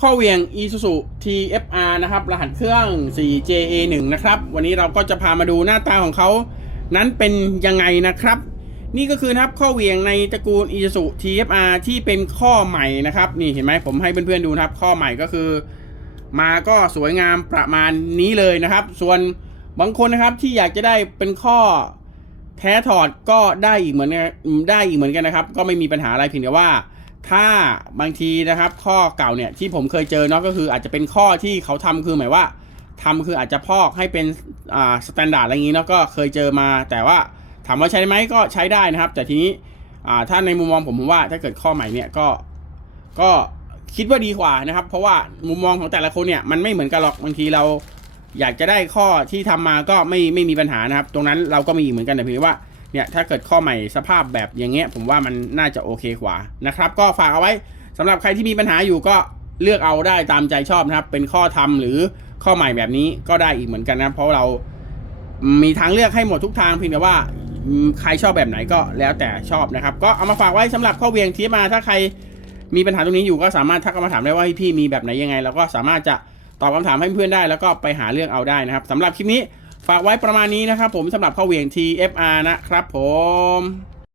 ข้อเหวียง Isuzu TFR นะครับ รหัสเครื่อง 4JA1 นะครับ วันนี้เราก็จะพามาดูหน้าตาของเขา นั้นเป็นยังไงนะครับ นี่ก็คือนะครับข้อเหวียงในตระกูล Isuzu TFR ที่เป็นข้อใหม่นะครับ นี่เห็นไหมผมให้เพื่อนๆดูนะครับ ข้อใหม่ก็คือ มาก็สวยงามประมาณนี้เลยนะครับ ส่วนบางคนนะครับที่อยากจะได้เป็นข้อแท้ถอดก็ได้อีกเหมือนกันได้อีกเหมือนกันนะครับ ก็ไม่มีปัญหาอะไรเพียงแต่ว่า ถ้าบางทีนะครับ ข้อเก่าเนี่ยที่ผมเคยเจอเนาะก็คืออาจจะเป็นข้อที่เขาทำคือหมายว่าทำคืออาจจะพอกให้เป็นอ่าสแตนดาร์ดอะไรอย่างนี้เนาะก็เคยเจอมา แต่ว่าถามว่าใช้ไหมก็ใช้ได้นะครับ แต่ทีนี้อ่าถ้าในมุมมองผมผมว่าถ้าเกิดข้อใหม่เนี่ยก็ก็คิดว่าดีกว่านะครับ เพราะว่ามุมมองของแต่ละคนเนี่ยมันไม่เหมือนกันหรอกบางทีเราอยากจะได้ข้อที่ทำมาก็ไม่ไม่มีปัญหานะครับ ตรงนั้นเราก็มีเหมือนกันแต่เพียงว่า เนี่ยถ้าเกิดข้อใหม่สภาพแบบอย่างเงี้ยผมว่ามันน่าจะโอเคกว่านะครับ ก็ฝากเอาไว้สำหรับใครที่มีปัญหาอยู่ก็เลือกเอาได้ตามใจชอบนะครับ เป็นข้อทำหรือข้อใหม่แบบนี้ก็ได้อีกเหมือนกันนะเพราะเรามีทางเลือกให้หมดทุกทางเพียงแต่ว่าใครชอบแบบไหนก็แล้วแต่ชอบนะครับ ก็เอามาฝากไว้สำหรับข้อเวียงที่มาถ้าใครมีปัญหาตรงนี้อยู่ก็สามารถทักเข้ามาถามได้ว่าพี่มีแบบไหนยังไงเราก็สามารถจะตอบคำถามให้เพื่อนได้ แล้วก็ไปหาเรื่องเอาได้นะครับสำหรับคลิปนี้ ฝากไว้ประมาณนี้นะครับผมสำหรับข้อเหวี่ยง TFR นะครับผม